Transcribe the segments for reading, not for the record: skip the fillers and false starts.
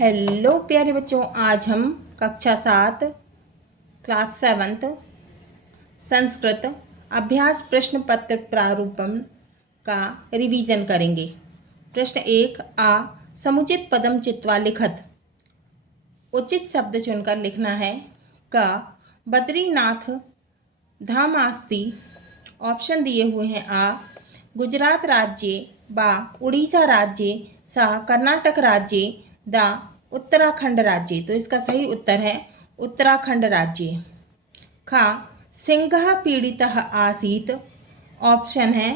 Hello प्यारे बच्चों, आज हम कक्षा 7 क्लास 7 संस्कृत अभ्यास प्रश्न पत्र प्रारूपम का रिवीजन करेंगे। प्रश्न 1 आ समुचित पदम चित्वा लिखत। उचित शब्द चुनकर लिखना है। क बद्रीनाथ धाम अस्ति। ऑप्शन दिए हुए हैं। आ गुजरात राज्ये, बा उड़ीसा राज्ये, सा कर्नाटक राज्ये, दा उत्तराखंड राज्य। तो इसका सही उत्तर है उत्तराखंड राज्य। खा सिंहः पीड़ितः आसीत्। ऑप्शन है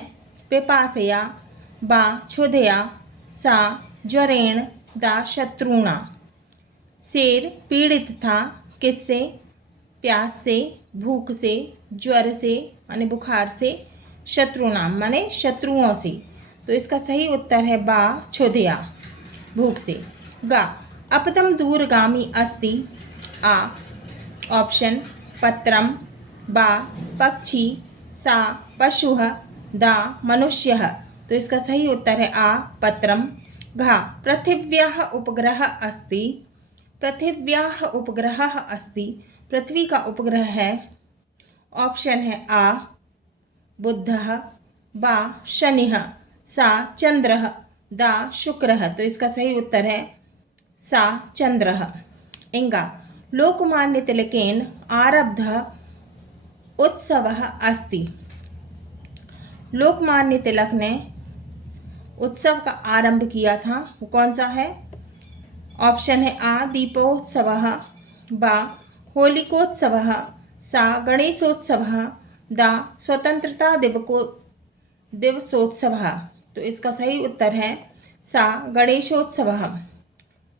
पिपासया, बा क्षुधया, सा ज्वरेण, दा शत्रुणा। शेर पीड़ित था किससे? प्यास से, भूख से, ज्वर से माने बुखार से, शत्रुणा माने शत्रुओं से। तो इसका सही उत्तर है बा क्षुधया, भूख से। गा अपदम दूरगामी अस्ति। आ ऑप्शन पत्रम, बा पक्षी, सा पशुः, दा मनुष्यः। तो इसका सही उत्तर है आ पत्रम। घा पृथिव्याः उपग्रह अस्ति। पृथिव्याः उपग्रहः अस्ति। पृथ्वी का उपग्रह है। ऑप्शन है आ बुधः, बा शनिः, सा चंद्रः, दा शुक्रः। तो इसका सही उत्तर है सा चंद्रः। इंगा लोकमान्य तिलकेन आरब्धः उत्सवः अस्ति। लोकमान्य तिलक ने उत्सव का आरंभ किया था, वो कौन सा है? ऑप्शन है आ दीपोत्सवः, बा होलिकोत्सवः, सा गणेशोत्सवः, दा स्वतंत्रता दिवसोत्सवः। तो इसका सही उत्तर है सा गणेशोत्सवः।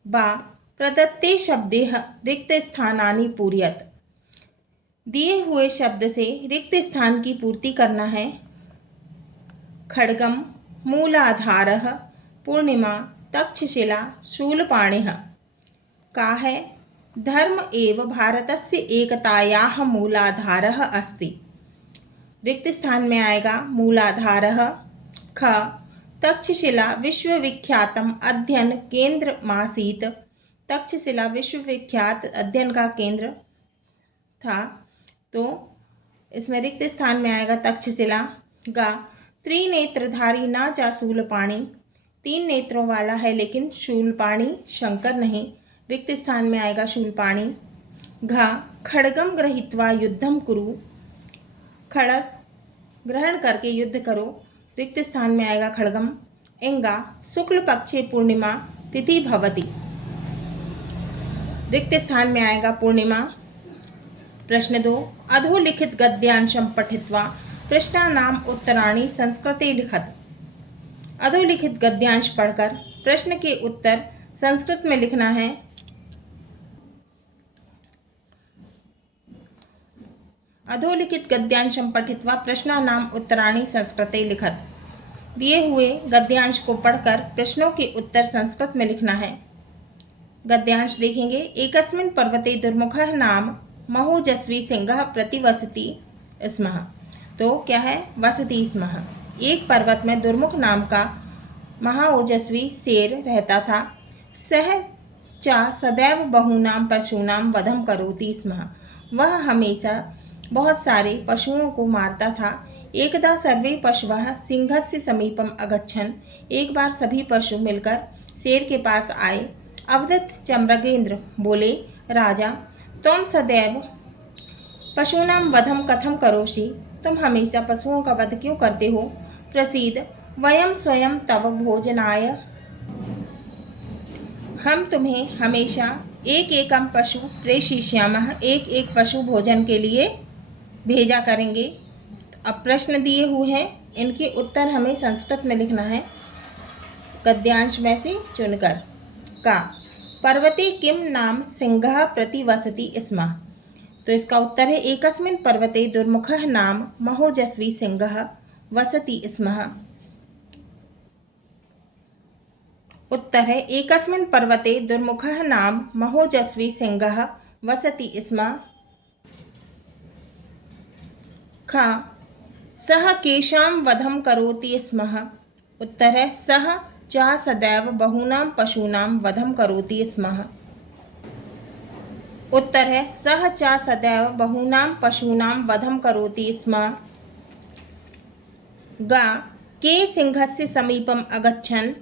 बा प्रदत्ते शब्देः रिक्त स्थानानि पूरयत। दिए हुए शब्द से रिक्त स्थान की पूर्ति करना है। खड्गम, मूलाधारः, पूर्णिमा, तक्षशिला, शूलपाणिः। का है? धर्म एव भारतस्य एकतायाः मूलाधारः अस्ति। रिक्त स्थान में आएगा मूलाधारः। ख तक्षशिला विश्वविख्यातम अध्ययन केंद्रमासीत्। तक्षशिला विश्वविख्यात अध्ययन का केंद्र था। तो इसमें रिक्त स्थान में आएगा तक्षशिला। गा त्रिनेत्रधारी न जा शूलपाणि। 3 नेत्रों वाला है लेकिन शूलपाणि शंकर नहीं। रिक्त स्थान में आएगा शूलपाणि। घा खड्गम गृहीत्वा युद्धम कुरु। खड्ग ग्रहण करके युद्ध करो। रिक्त स्थान में आएगा खड्गम। इंगा शुक्ल पक्षे पूर्णिमा तिथि भवति। रिक्त स्थान में आएगा पूर्णिमा। प्रश्न 2 अधोलिखित गद्यांशं पठित्वा प्रश्नानाम् उत्तराणि संस्कृते लिखत। अधोलिखित गद्यांश पढ़कर प्रश्न के उत्तर संस्कृत में लिखना है। अधोलिखित गद्यांशं पठित्वा प्रश्नानाम् उत्तराणि संस्कृते लिखत। दिए हुए गद्यांश को पढ़कर प्रश्नों के उत्तर संस्कृत में लिखना है। गद्यांश देखेंगे। एकस्मिन् पर्वते दुर्मुखः नाम महोजस्वी सिंहः प्रतिवसति स्म। तो क्या है? वसति स्म। एक पर्वत में दुर्मुख नाम का महाओजस्वी शेर रहता था। सह च सदैव बहूनां पशूनां वधं करोति स्म। वह हमेशा बहुत सारे पशुओं को मारता था। एकदा सर्वे पशवः सिंहस्य समीपम अगच्छन्। एक बार सभी पशु मिलकर शेर के पास आए। अवदत् च मृगेंद्र, बोले राजा तुम सदैव पशूनां वधं कथं करोषि। तुम हमेशा पशुओं का वध क्यों करते हो? प्रसीद वयं स्वयं तव भोजनाय। हम तुम्हें हमेशा एक एकम पशु प्रेषयिष्यामः। एक एक पशु भोजन के लिए भेजा करेंगे। अब प्रश्न दिए हुए हैं, इनके उत्तर हमें संस्कृत में लिखना है गद्यांश में से चुनकर। का पर्वते किम नाम सिंहः प्रतिवसति स्म। तो इसका उत्तर है एकस्मिन् पर्वते दुर्मुखः नाम महोजस्वी सिंहः वसति स्म। उत्तर है एकस्मिन् पर्वते दुर्मुखः नाम महोजस्वी सिंहः वसति स्म। खा सह केशां वधं करोति स्म। उत्तर है सह च सदैव बहूनां पशूनां वधं करोति स्म। उत्तर है सः च सदैव बहूनां पशूनां वधं करोति स्म। ग के सिंहस्य समीपम् अगच्छन्।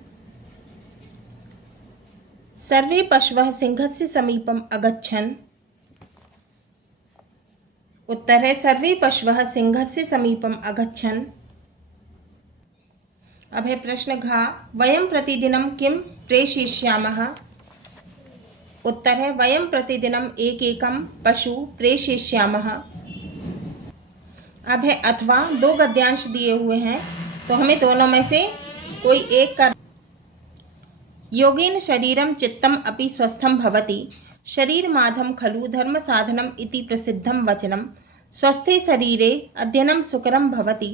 सर्वे पशवः सिंहस्य समीपम् अगच्छन्। उत्तर है सर्वे पशवः सिंहस्य समीपम् अगच्छन्। अब है प्रश्न घ वयं प्रतिदिनं किं प्रेषयिष्यामः। उत्तर है वयं प्रतिदिनं एकैकं पशु प्रेषयिष्यामः। अब है अथवा दो गद्यांश दिए हुए हैं तो हमें दोनों में से कोई एक कर। योगेन शरीरं चित्तम अपि स्वस्थं भवति। शरीरमाधं खलु धर्म साधनम् इति प्रसिद्धं वचनं। स्वस्थे शरीरे अध्ययनं सुकरं भवति।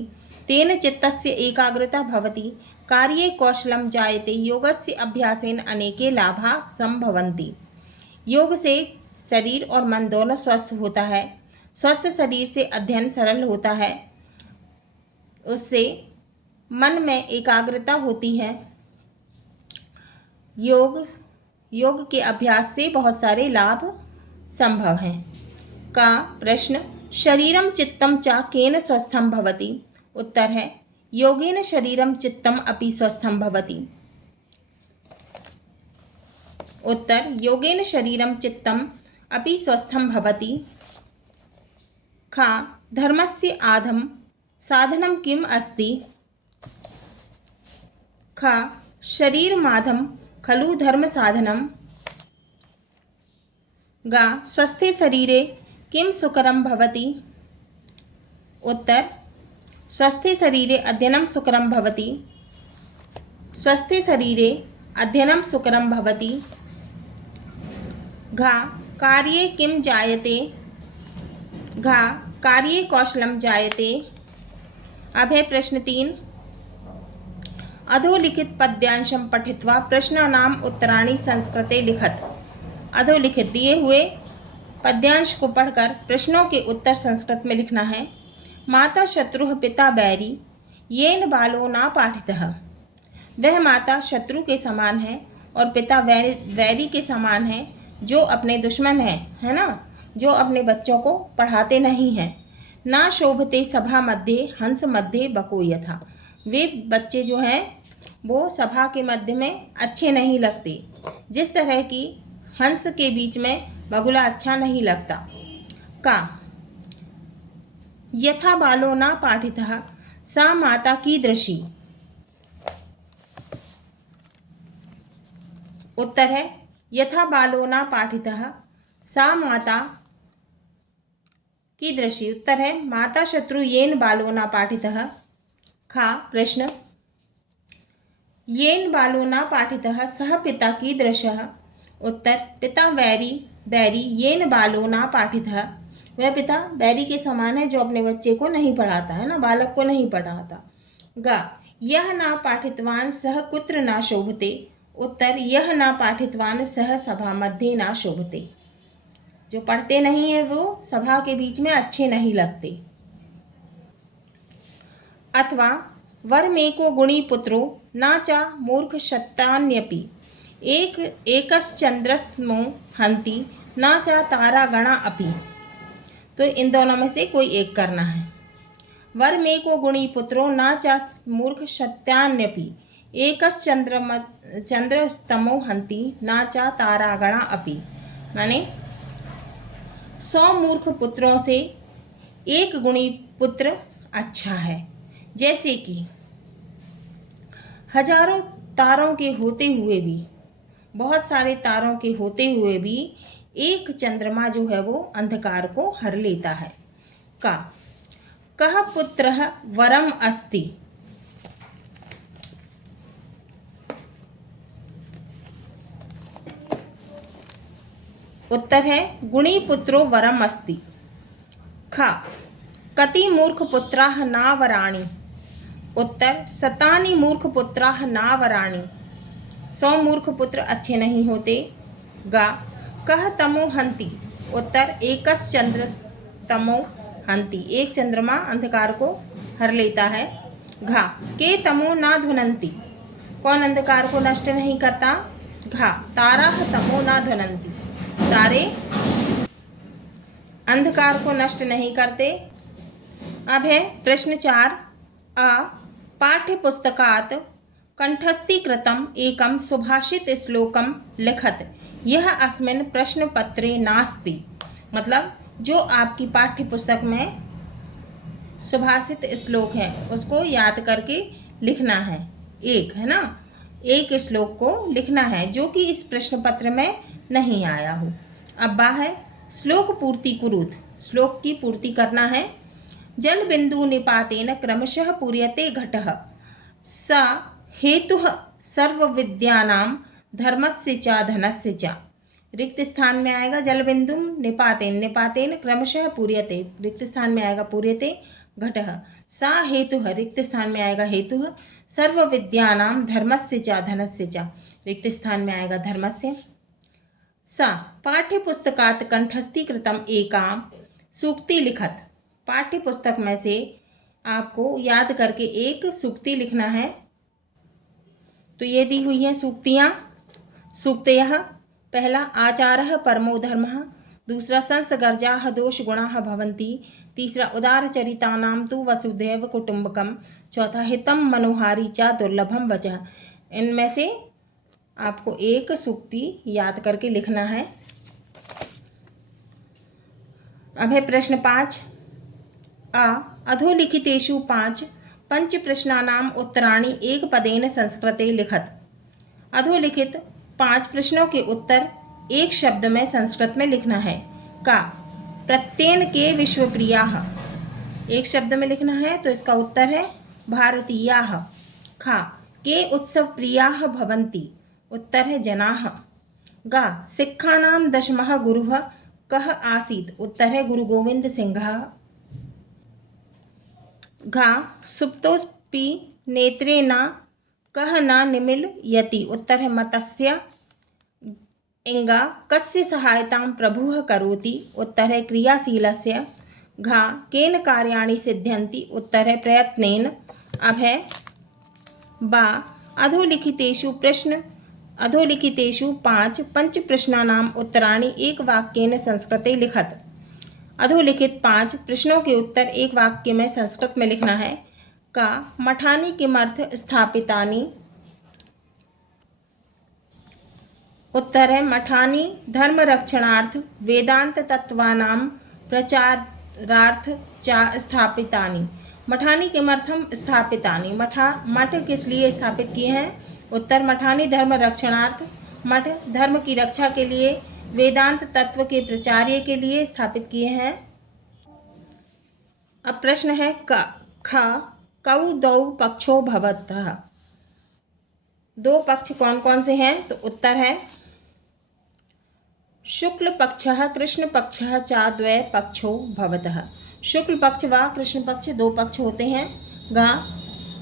तेन चित्तस्य एकाग्रता भवति। कार्ये कौशलं जायते। योगस्य अभ्यासेन अनेके लाभाः संभवन्ति। योग से शरीर और मन दोनों स्वस्थ होता है। स्वस्थ शरीर से अध्ययन सरल होता है। उससे मन में एकाग्रता होती है। योग के अभ्यास से बहुत सारे लाभ संभव हैं। का प्रश्न शरीरम चित्तम च केन स्वस्थं भवति। उत्तर है योगेन शरीरम चित्तम अपि स्वस्थं भवति। उत्तर योगेन शरीरम चित्तम अपि स्वस्थं भवति। खा धर्मस्य आधम साधनं किम् अस्ति। खा शरीरमाधं खलु धर्म साधनम्। गा स्वस्थे शरीरे किं सुकरं भवति। उत्तर स्वस्थे शरीरे अध्ययनं सुकरं भवति। स्वस्थे शरीरे अध्ययनं सुकरं भवति। घा कार्ये किं जायते। घा कार्ये कौशलं जायते। अब है प्रश्न 3 अधोलिखित पद्यांशं पठित्वा प्रश्नानाम् उत्तराणि संस्कृते लिखत। अधोलिखित दिए हुए पद्यांश को पढ़कर प्रश्नों के उत्तर संस्कृत में लिखना है। माता शत्रुः पिता बैरी येन बालो न पाठितः। वह माता शत्रु के समान है और पिता वैरी के समान है जो अपने दुश्मन है ना, जो अपने बच्चों को पढ़ाते नहीं हैं। ना शोभते सभा मध्य हंस मध्य बको यथा। वे बच्चे जो हैं वो सभा के मध्य में अच्छे नहीं लगते, जिस तरह की हंस के बीच में बगुला अच्छा नहीं लगता। का यथा बालो ना पाठितः सा माता कीदृशी। उत्तर है यथा बालो ना पाठितः सा माता कीदृशी। उत्तर है माता शत्रु येन बालो ना पाठितः। खा प्रश्न येन बालो ना पाठितः सह पिता कीदृशः। उत्तर पिता बैरी येन बालो ना पाठितः। वह पिता बैरी के समान है जो अपने बच्चे को नहीं पढ़ाता है ना, बालक को नहीं पढ़ाता। गा यह ना पाठितवान सह कुत्र ना शोभते। उत्तर यह ना पाठितवान सह सभा मध्य ना शोभते। जो पढ़ते नहीं है वो सभा के बीच में अच्छे नहीं लगते। अथवा वरमेको गुणी पुत्रो ना च मूर्ख शतान्यपि एकश्चंद्रस्मो हंति ना च तारागणा अपि। तो इन दोनों में से कोई एक करना है। वरमेको गुणी पुत्रो ना च मूर्ख शतान्यपि एकश्चंद्रस्तमो हंति ना च तारागणा अपि। माने 100 मूर्ख पुत्रों से एक गुणी पुत्र अच्छा है। जैसे कि हजारों तारों के होते हुए भी, बहुत सारे तारों के होते हुए भी एक चंद्रमा जो है वो अंधकार को हर लेता है। का कह पुत्रः वरम अस्ति। उत्तर है गुणी पुत्रो वरम अस्ति। ख कति मूर्ख पुत्राः न वराणि। उत्तर शतानि मूर्ख पुत्राः न वराणि। 100 मूर्ख पुत्र अच्छे नहीं होते। गा कह तमो हंति। उत्तर एकश्चंद्रस्तमो हंति। एक चंद्रमा अंधकार को हर लेता है। घा के तमो न धुनंति। कौन अंधकार को नष्ट नहीं करता? घा ताराः तमो न ध्वनन्ति। तारे अंधकार को नष्ट नहीं करते। अब है प्रश्न 4। अ पाठ्यपुस्तकात् कंठस्थीकृतम् एकं सुभाषित श्लोकं लिखत यह अस्मिन् प्रश्नपत्रे नास्ति। मतलब जो आपकी पाठ्य पुस्तक में सुभाषित श्लोक है उसको याद करके लिखना है। एक है ना, एक श्लोक को लिखना है जो कि इस प्रश्न पत्र में नहीं आया हो। अब बा है श्लोक पूर्ति कुरुत, श्लोक की पूर्ति करना है। जल बिंदु निपातेन क्रमशः पूर्यते घटः स हेतुः सर्व विद्यानां धर्मस्य च धनस्य च। रिक्त स्थान में आएगा जल बिंदु निपातेन, निपातेन क्रमशः पूर्यते, रिक्त स्थान में आएगा पूर्यते घटः। सा हेतुः, रिक्त स्थान में आएगा हेतुः। सर्व विद्यानां धर्मस्य च धनस्य च, रिक्त स्थान में आएगा धर्मस्य। सा पाठ्यपुस्तकात् कंठस्थीकृतम् एकां सूक्ति लिखत। पाठ्य पुस्तक में से आपको याद करके एक सूक्ति लिखना है। तो ये दी हुई हैं सूक्तियाँ। सूक्तयः पहला आचारः परमो धर्मः, दूसरा संसर्गजाः दोष गुणाः भवन्ति, तीसरा उदारचरितानां तु वसुधैव कुटुम्बकम, चौथा हितं मनोहारी च दुर्लभम वचः। इनमें से आपको एक सूक्ति याद करके लिखना है। अब है प्रश्न 5। अधोलिखितेषु 5 पंचप्रश्नानाम् उत्तराणि एकपदेन संस्कृते लिखत। अधोलिखित 5 प्रश्नों के उत्तर एक शब्द में संस्कृत में लिखना है। का प्रत्येन के विश्वप्रियाः, एक शब्द में लिखना है तो इसका उत्तर है भारतीयाः। खा के उत्सव प्रियाः भवन्ति, उत्तर है जनाः। गा सिक्खानां दशमः गुरुः कः आसीत्, उत्तर है गुरु गोविंद सिंहः। घा सुप्तोऽपि नेत्रे न कः न निमीलयति, उत्तर है मत्स्य। इंगा कस्य सहायतां प्रभुः करोति, उत्तर है क्रियाशीलस्य। घा केन कार्याणि सिद्ध्यन्ति, उत्तर है प्रयत्नेन। अब है बा अधोलिखितेषु 5 पंचप्रश्नानाम् उत्तराणि एक वाक्येन संस्कृते लिखत। अधोलिखित 5 प्रश्नों के उत्तर एक वाक्य में संस्कृत में लिखना है। का मठानि किमर्थ स्थापितानि, उत्तर है मठानि धर्मरक्षणार्थ वेदांत तत्वानां प्रचारार्थ च स्थापितानि। मठानि किमर्थम स्थापितानि, मठ किस लिए स्थापित किए हैं, उत्तर मठानि धर्म रक्षणार्थ, मठ धर्म की रक्षा के लिए, वेदांत तत्व के प्रचार्य के लिए स्थापित किए हैं। अब प्रश्न है कौ द्वौ पक्षो भवतः, 2 पक्ष कौन कौन से हैं, तो उत्तर है शुक्ल पक्षः कृष्ण पक्षः च द्वै पक्षो भवतः। शुक्ल पक्ष व कृष्ण पक्ष 2 पक्ष होते हैं। गा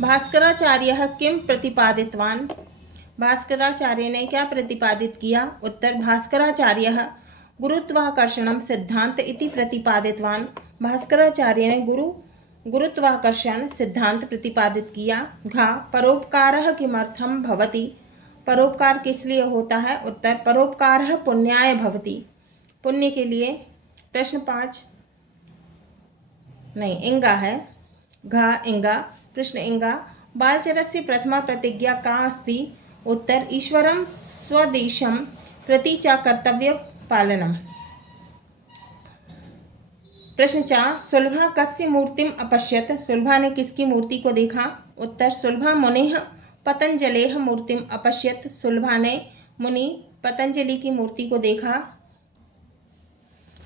भास्कराचार्यः किम प्रतिपादितवान, भास्कराचार्य ने क्या प्रतिपादित किया, उत्तर भास्कराचार्यः गुरुत्वाकर्षणं सिद्धांत इति प्रतिपादितवान। भास्कराचार्य ने गुरुत्वाकर्षण सिद्धांत प्रतिपादित किया। घा परोपकारः किमर्थम भवति, परोपकार किस लिए होता है, उत्तर परोपकारः पुण्याय भवति, पुण्य के लिए। प्रश्न 5 नहीं इंगा है, घा इंगा। प्रश्न इंगा बालचरस्य प्रथमा प्रतिज्ञा का अस्ति, उत्तर ईश्वरं स्वदेशं प्रति च कर्तव्य पालनम। प्रश्न 4 सुलभा कस्य मूर्तिम अपश्यत, सुलभा ने किसकी मूर्ति को देखा, उत्तर सुलभा मुनेः पतंजलेः मूर्तिम अपश्यत, सुलभा ने मुनि पतंजलि की मूर्ति को देखा।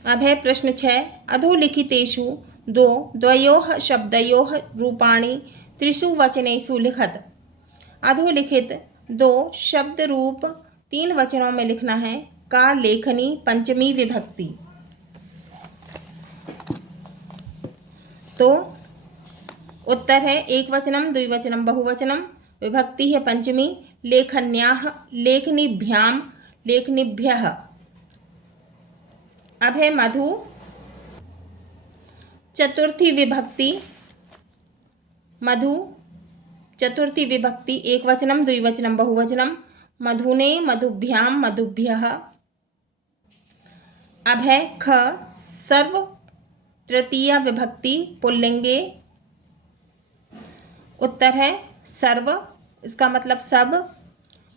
अब है प्रश्न 6 अधोलिखितेषु द्वयोः शब्दयोः रूपाणि त्रिषु वचनेषु लिखत। अधोलिखित 2 शब्द रूप 3 वचनों में लिखना है। का लेखनी पंचमी विभक्ति, तो उत्तर है एक वचनम द्विवचनम बहुवचनम, विभक्ति है पंचमी। लेखन्याः लेखनीभ्याम लेखनीभ्यः। अब है मधु चतुर्थी विभक्ति, मधु चतुर्थी विभक्ति एकवचनम द्विवचनम बहुवचनम। मधुने मधुभ्यां मधुभ्यः। अब है ख सर्व तृतीया विभक्ति पुल्लिंगे। उत्तर है सर्व, इसका मतलब सब।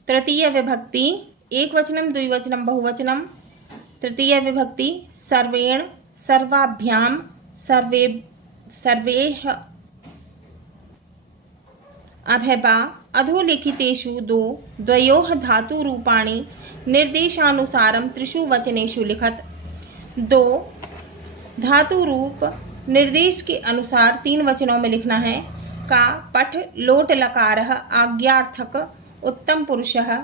तृतीय विभक्ति एकवचनम द्विवचनम बहुवचनम। तृतीय विभक्ति सर्वेण सर्वाभ्यां सर्वे सर्वेह। अब है बा अधोलिखितेषु द्वयोः धातुरूपाणि निर्देशानुसारं त्रिषु वचनेषु लिखत। दो धातु रूप निर्देश के अनुसार 3 वचनों में लिखना है। का पठ लोट लकारः आज्ञार्थक उत्तम पुरुषः।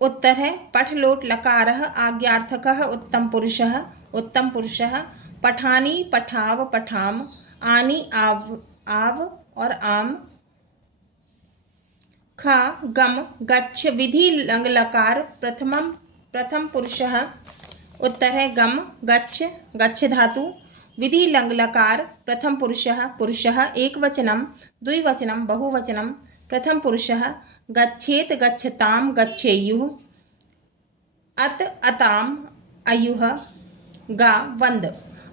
उत्तर है पठ लोट लकारः आज्ञार्थकः उत्तम पुरुषः। उत्तम पुरुषः पठानी पठाव पठाम आनी आव आव और आम। खा गम गच्छ विधि लंग लकार प्रथम पुरुषः। उत्तर है गम गच्छ गच्छ धातु विधि लंग लकार प्रथम पुरुषः। पुरुषः एकवचनम द्विवचनम बहुवचनम। प्रथम पुरुषः गच्छेत गच्छताम गच्छेयुः। अत अताम अयुः। गा वंद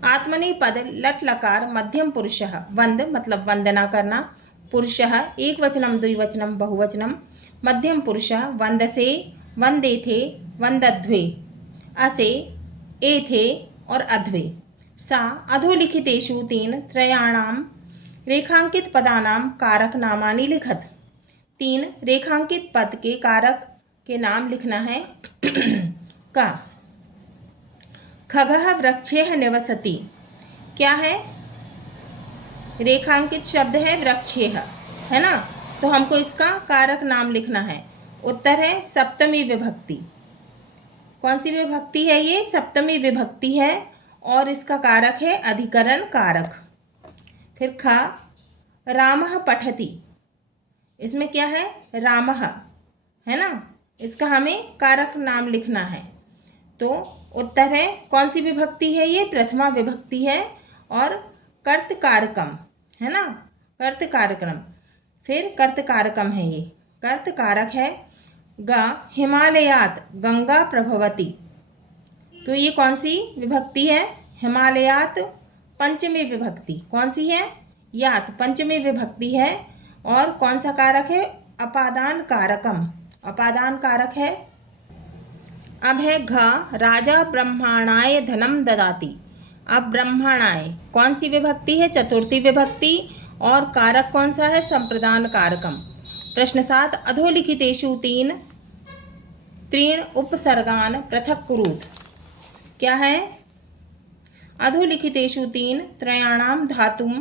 आत्मनेपद पद लट लकार मध्यम पुरुषः। वंद मतलब वंदना करना। पुरुषः एकवचनम द्विवचनम बहुवचनम। मध्यम पुरुषः वंदसे वंदेथे वंदध्वे असे एथे और अध्वे। सा अधोलिखितेषु 3 त्रयाणां रेखांकित पदानां कारक नामानि लिखत। 3 रेखांकित पद के कारक के नाम लिखना है। का खगः वृक्षेः निवसति। क्या है? रेखांकित शब्द है वृक्षेः, है ना, तो हमको इसका कारक नाम लिखना है। उत्तर है सप्तमी विभक्ति। कौन सी विभक्ति है ये? सप्तमी विभक्ति है और इसका कारक है अधिकरण कारक। फिर ख रामः पठति। इसमें क्या है? रामः, है ना, इसका हमें कारक नाम लिखना है। तो उत्तर है कौन सी विभक्ति है ये? प्रथमा विभक्ति है और कर्तकारकम, है ना, कर्तकारकम। फिर कर्तकारकम है ये, कर्तकारक है। गा हिमालयात गंगा प्रभवती। तो ये कौन सी विभक्ति है? हिमालयात पंचमी विभक्ति। कौन सी है? यात पंचमी विभक्ति है। और कौन सा कारक है? अपादान कारकम, अपादान कारक है। अब है घ राजा ब्रह्मणाय धनम ददाति। अब ब्रह्मणाय कौन सी विभक्ति है? चतुर्थी विभक्ति। और कारक कौन सा है? संप्रदान कारकम। प्रश्न 7 अधोलिखितेषु 3 उपसर्गान पृथक कुरुत। क्या है? अधोलिखितेषु 3 त्रयाणां धातुं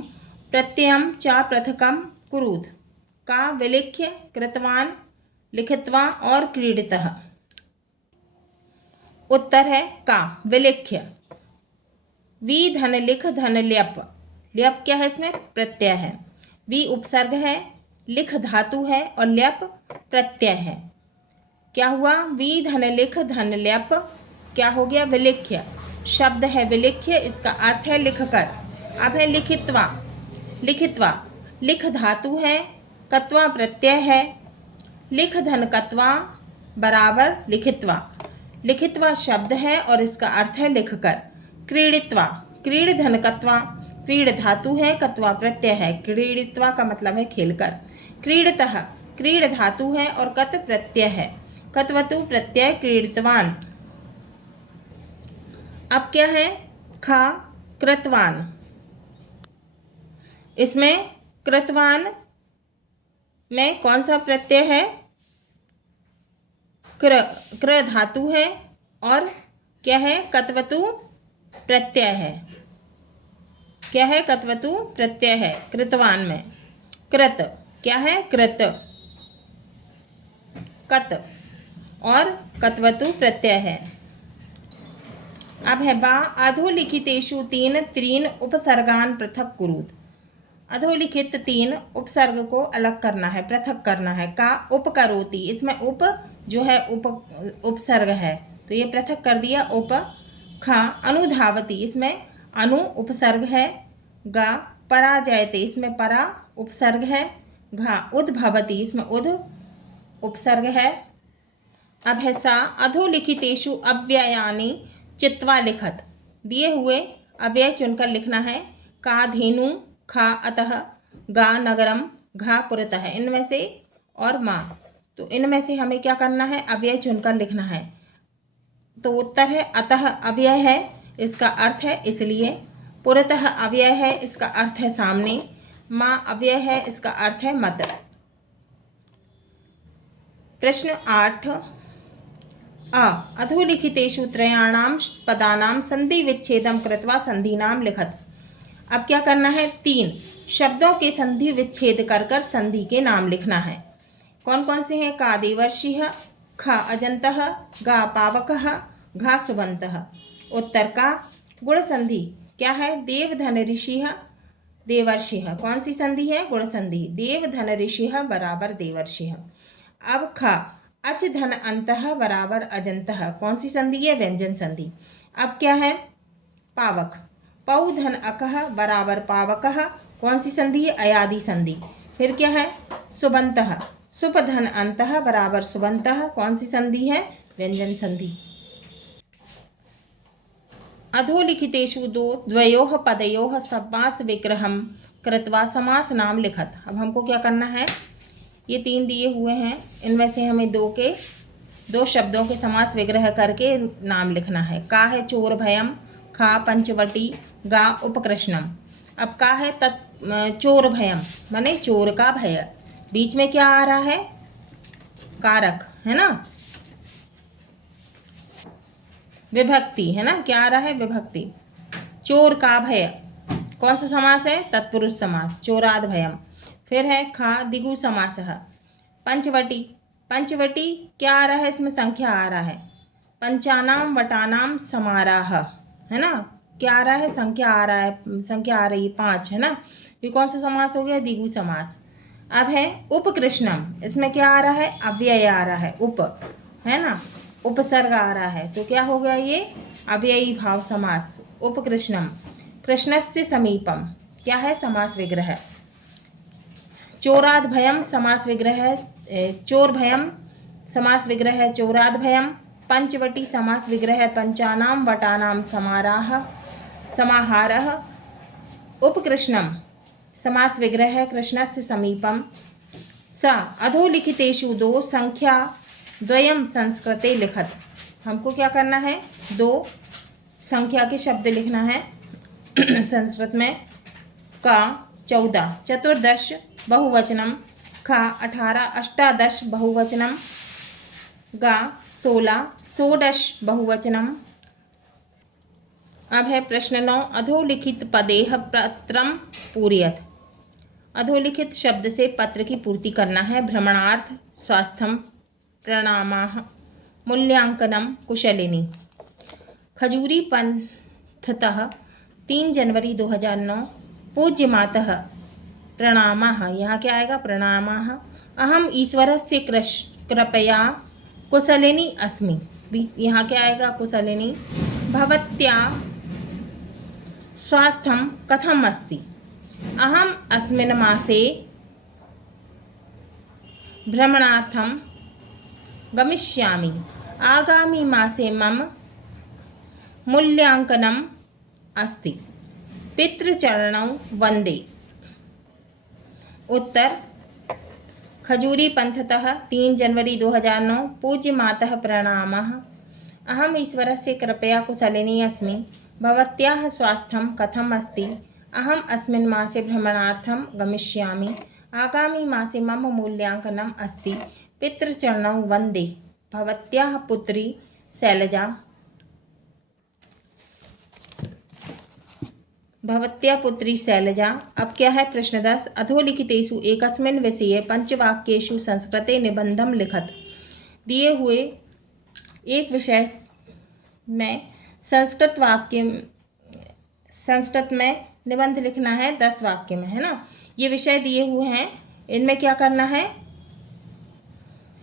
प्रत्ययं च पृथकं कुरुत। का विलिख्य कृतवान लिखित्वा और क्रीडितः। उत्तर है का विलिख्य। वी धन लिख धन ल्यप। ल्यप क्या है? इसमें प्रत्यय है। वी उपसर्ग है, लिख धातु है और ल्यप प्रत्यय है। क्या हुआ? वी धन लिख धन ल्यप क्या हो गया? विलिख्य शब्द है। विलिख्य इसका अर्थ है लिख कर। अब है लिखित्वा। लिखित्वा लिख धातु है, कत्वा प्रत्यय है। लिख धन कत्वा बराबर लिखित्वा। लिखित्वा शब्द है और इसका अर्थ है लिख कर। क्रीडित्वा क्रीड धन कत्वा, क्रीड धातु है, कत्वा प्रत्यय है। क्रीडित्वा का मतलब है खेलकर। क्रीडतः क्रीड धातु है और कत प्रत्यय है। कत्वतु प्रत्यय क्रीडितवान। अब क्या है? खा कृतवान। इसमें कृतवान में कौन सा प्रत्यय है? क्र धातु है और क्या है? कत्वतु प्रत्यय है। क्या है? कत्वतु प्रत्यय है कृतवान में। कृत क्या है? कृत कत और कत्वतु प्रत्यय है। अब है बा अधोलिखितेषु 3 उपसर्गान पृथक कुरुत। अधोलिखित 3 उपसर्ग को अलग करना है, पृथक करना है। का उपकरोति। इसमें उप जो है उपसर्ग है तो ये पृथक कर दिया उप। खा अनुधावती। इसमें अनु उपसर्ग है। गा पराजयते। इसमें परा उपसर्ग है, घा उद्भवति, इसमें उद उपसर्ग है। अब है सा, अधोलिखितेषु अव्ययानि चित्वा लिखत, दिए हुए अव्यय चुनकर लिखना है। का धेनु, खा अतः, गा नगरम, घा पुरतः, इनमें से, और माँ, तो इनमें से हमें क्या करना है, अव्यय चुनकर लिखना है। तो उत्तर है अतः अव्यय है, इसका अर्थ है इसलिए। पुरतः अव्यय है, इसका अर्थ है सामने। माँ अव्यय है, इसका अर्थ है मत। प्रश्न 8 अ अधोलिखितेषु त्रयाणां पदानां संधि विच्छेदम कृत्वा संधिनाम लिखत। अब क्या करना है, 3 शब्दों के संधि विच्छेद कर कर संधि के नाम लिखना है। कौन कौन से हैं, का देवर्षिः, ख अजंतः, गा पावकः, घा सुबंतः। उत्तर का गुण संधि क्या है, देव धन ऋषिः देवर्षिः, कौन सी संधि है, गुण संधि, देव धन ऋषिः बराबर देवर्षिः। अब ख अच धन अंतः बराबर अजंतः, कौन सी संधि है, व्यंजन संधि। अब क्या है, पावक, पौ धन अकः बराबर पावकः, कौन सी संधि है, अयादि संधि। फिर क्या है, सुबंतः, सुप धन अंतः बराबर सुबंतः, कौन सी संधि है, व्यंजन संधि। अधोलिखितेषु द्वयोः पदयोः समास विग्रहं कृत्वा समास नाम लिखत। अब हमको क्या करना है, ये 3 दिए हुए हैं, इनमें से हमें दो शब्दों के समास विग्रह करके नाम लिखना है। का है चोर भयम, खा पंचवटी, गा उपकृष्णम। अब का है चोर भयम, माने चोर का भय, बीच में क्या आ रहा है, कारक है ना, विभक्ति है ना, क्या आ रहा है, विभक्ति। चोर का भय, कौन सा समास है, तत्पुरुष समास, चोराद भयम। फिर है खा दिगु समास है। पंचवटी, पंचवटी क्या आ रहा है, इसमें संख्या आ रहा है। पंचानाम वटानाम समाराह, है ना, क्या आ रहा है, संख्या आ रहा है, संख्या आ रही है 5, है ना, ये कौन सा समास हो गया, दिगु समास। अब है उपकृष्णम, इसमें क्या आ रहा है, अव्यय आ रहा है, उप, है ना, उपसर्ग आ रहा है, तो क्या हो गया ये, अव्ययी भाव समास, उपकृष्णम। कृष्णस्य समीपम क्या है, समास विग्रह। चोराद भयम समास विग्रह है, चोर भयम समास विग्रह है, चोराद भयम। पंचवटी समास विग्रह है, पंचानाम वटानाम समाराह समाहारः। उपकृष्णम समास विग्रह है, कृष्णस्य समीपम। स अधोलिखितेषु 2 संख्या द्वयम संस्कृते लिखत। हमको क्या करना है, 2 संख्या के शब्द लिखना है संस्कृत में। का 14 चतुर्दश बहुवचनम, खा 18 अष्टादश बहुवचनम, गा 16 षोडश बहुवचनम। अब है प्रश्न 9 अधोलिखित पदेह पत्रम पूरयत। अधोलिखित शब्द से पत्र की पूर्ति करना है। भ्रमणार्थ, स्वास्थ्यम, प्रणामाः, मूल्यांकनम, कुशलिनी। खजूरी पंथतः 3 जनवरी 2009। पूज्य मातः प्रणामाः, यहाँ क्या आएगा, प्रणामाः। अहम ईश्वरस्य कृपया कुशलिनी अस्मि, यहाँ क्या आएगा, कुशलिनी। भवत्या स्वास्थ्यं कथम अस्ति। अहम अस्मिन् मासे भ्रमणार्थं गमिष्यामि। आगामी मासे मम मूल्यांकनम् अस्ति। पितृचरणौ वंदे। उत्तर खजूरी पंथतः 3 जनवरी 2009। पूज्य मातः प्रणामः। अहम ईश्वरस्य कृपया कुशलिनी अस्मि। भवत्याः स्वास्थ्यं कथम् अस्ति। अहम अस्मिन् मासे भ्रमणार्थं गमिष्यामि। आगामी मासे मम मूल्यांकनम् अस्ति। पितृचरणौ वंदे। भवत्याः पुत्री शैलजा। भवत्या पुत्री शैलजा। अब क्या है, प्रश्न 10 अधोलिखितेषु एकस्मिन् विषये पंचवाक्येषु संस्कृते निबंधं लिखत। दिए हुए एक विषय में संस्कृत में निबंध लिखना है 10 वाक्य में, है ना। ये विषय दिए हुए हैं, इनमें क्या करना है,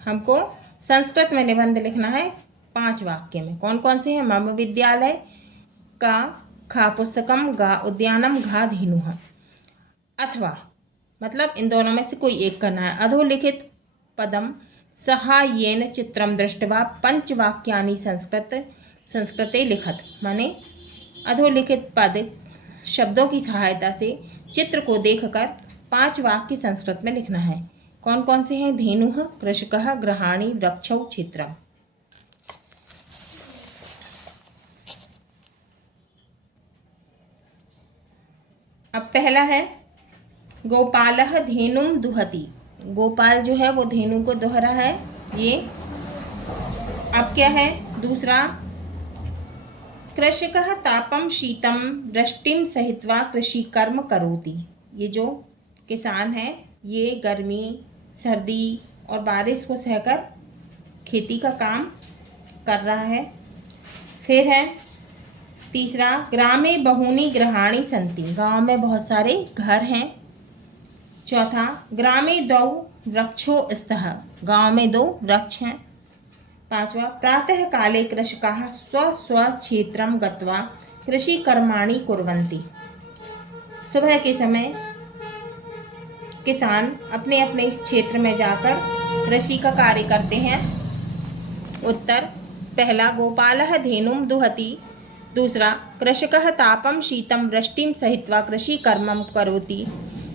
हमको संस्कृत में निबंध लिखना है 5 वाक्य में। कौन कौन से हैं, मम विद्यालय, का, खा पुस्तकम, गा उद्यानम, घा धेनुः। अथवा मतलब इन दोनों में से कोई एक करना है। अधोलिखित पदम सहाय्येन चित्रम दृष्ट्वा पंचवाक्यानि संस्कृते लिखत, माने अधोलिखित पद शब्दों की सहायता से चित्र को देखकर 5 वाक्य संस्कृत में लिखना है। कौन कौन से हैं? धेनुः, कृषकः, गृहाणि, वृक्षौ, क्षेत्रम्। अब पहला है गोपालः धेनुं दुहति। गोपाल जो है वो धेनु को दोहरा है ये। अब क्या है? दूसरा, कृषकः तापम शीतम वृष्टिम सहित्वा कृषि कर्म करोति। ये जो किसान है ये गर्मी, सर्दी और बारिश को सहकर खेती का काम कर रहा है। फिर है तीसरा, ग्रामे बहूनि गृहाणि सन्ति। गांव में बहुत सारे घर हैं। चौथा, ग्रामे द्वौ वृक्षो स्तः। गांव में 2 वृक्ष हैं। पांचवा, प्रातः काले कृषकाः स्वस्वक्षेत्रं गत्वा कृषि कर्माणि कुर्वन्ति। सुबह के समय किसान अपने अपने क्षेत्र में जाकर कृषि का कार्य करते हैं। उत्तर, पहला गोपालः धेनुं दुहति, दूसरा कृषकः तापम शीतम वृष्टिम सहित्वा कृषि कर्मं करोति,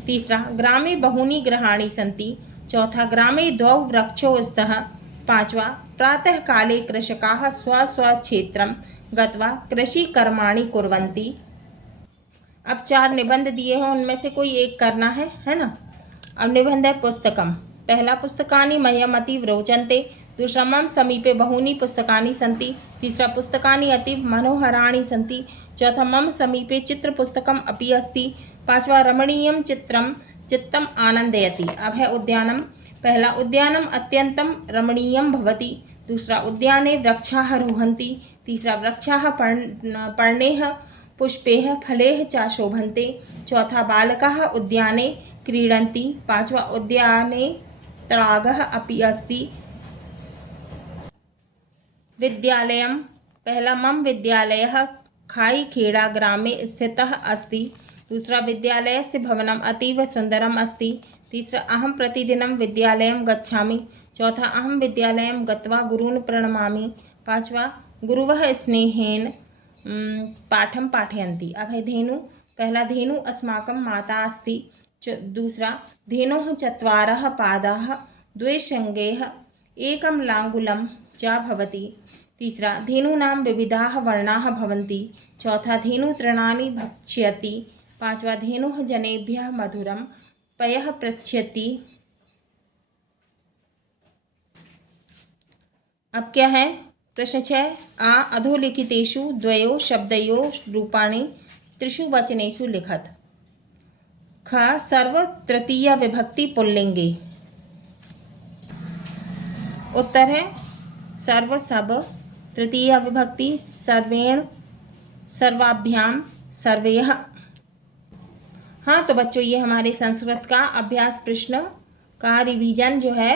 तीसरा ग्रामे बहूनि गृहाणि सन्ति, चौथा ग्रामे द्वौ वृक्षौ स्तः, पांचवा प्रातः काले कृषकाः स्वस्वक्षेत्रं गत्वा कृषि कर्माणि कुर्वन्ति। अब 4 निबंध दिए हैं, उनमें से कोई एक करना है ना। अब निबंध है पुस्तकम। पहला, पुस्तकानि मह्यम अतीव रोचन्ते, दूसरा मम समीपे बहूनि पुस्तकानि सन्ति, तीसरा पुस्तकानि अतीव मनोहराणि सन्ति, चौथा मम समीपे चित्रपुस्तकम् अपि अस्ति, पांचवा रमणीयं चित्रं चित्तम् आनन्दयति। अब है उद्यानम। पहला, उद्यानम अत्यन्तं रमणीयं भवति, दूसरा उद्याने वृक्षाः रोहन्ति, तीसरा वृक्षाः पर्णैः पुष्पैः फलैः च शोभन्ते, चौथा बालकाः उद्याने क्रीडन्ति, पांचवा उद्याने तडागः अपि अस्ति। विद्यालयम। पहला, मम विद्यालयः खाईखेड़ा ग्रामे स्थितः अस्ति, दूसरा विद्यालयस्य भवनम् अतीव सुन्दरम् अस्ति, तीसरा अहं प्रतिदिनं विद्यालयं गच्छामि, चौथा अहं विद्यालयं गत्वा गुरून् प्रणमामि, पांचवा गुरुवः स्नेहेन पाठं पाठयन्ति। अब है धेनु। पहला, धेनु अस्माकं माता अस्ति, दूसरा धेनोः 4 पादाः 2 शृङ्गैः 1 लाङ्गुलं च भवति, तीसरा धेनूनां विविधाः वर्णाः भवन्ति, चौथा धेनु तृणानि भक्ष्यति, पांचवा धेनुः जनेभ्यः मधुरं पयः पृच्छति। अब क्या है? प्रश्न 6, आ अधोलिखितेषु 2 शब्दयोः रूपाणि 3 वचनेषु लिखत। ख, सर्व तृतीया विभक्ति पुल्लिंगे। उत्तर है सर्व, सब, तृतीया विभक्ति सर्वेण, सर्वाभ्याम, सर्वैः। हाँ तो बच्चों, ये हमारे संस्कृत का अभ्यास प्रश्न का रिवीजन जो है,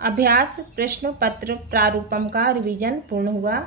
अभ्यास प्रश्न पत्र प्रारूपम का रिवीजन पूर्ण हुआ।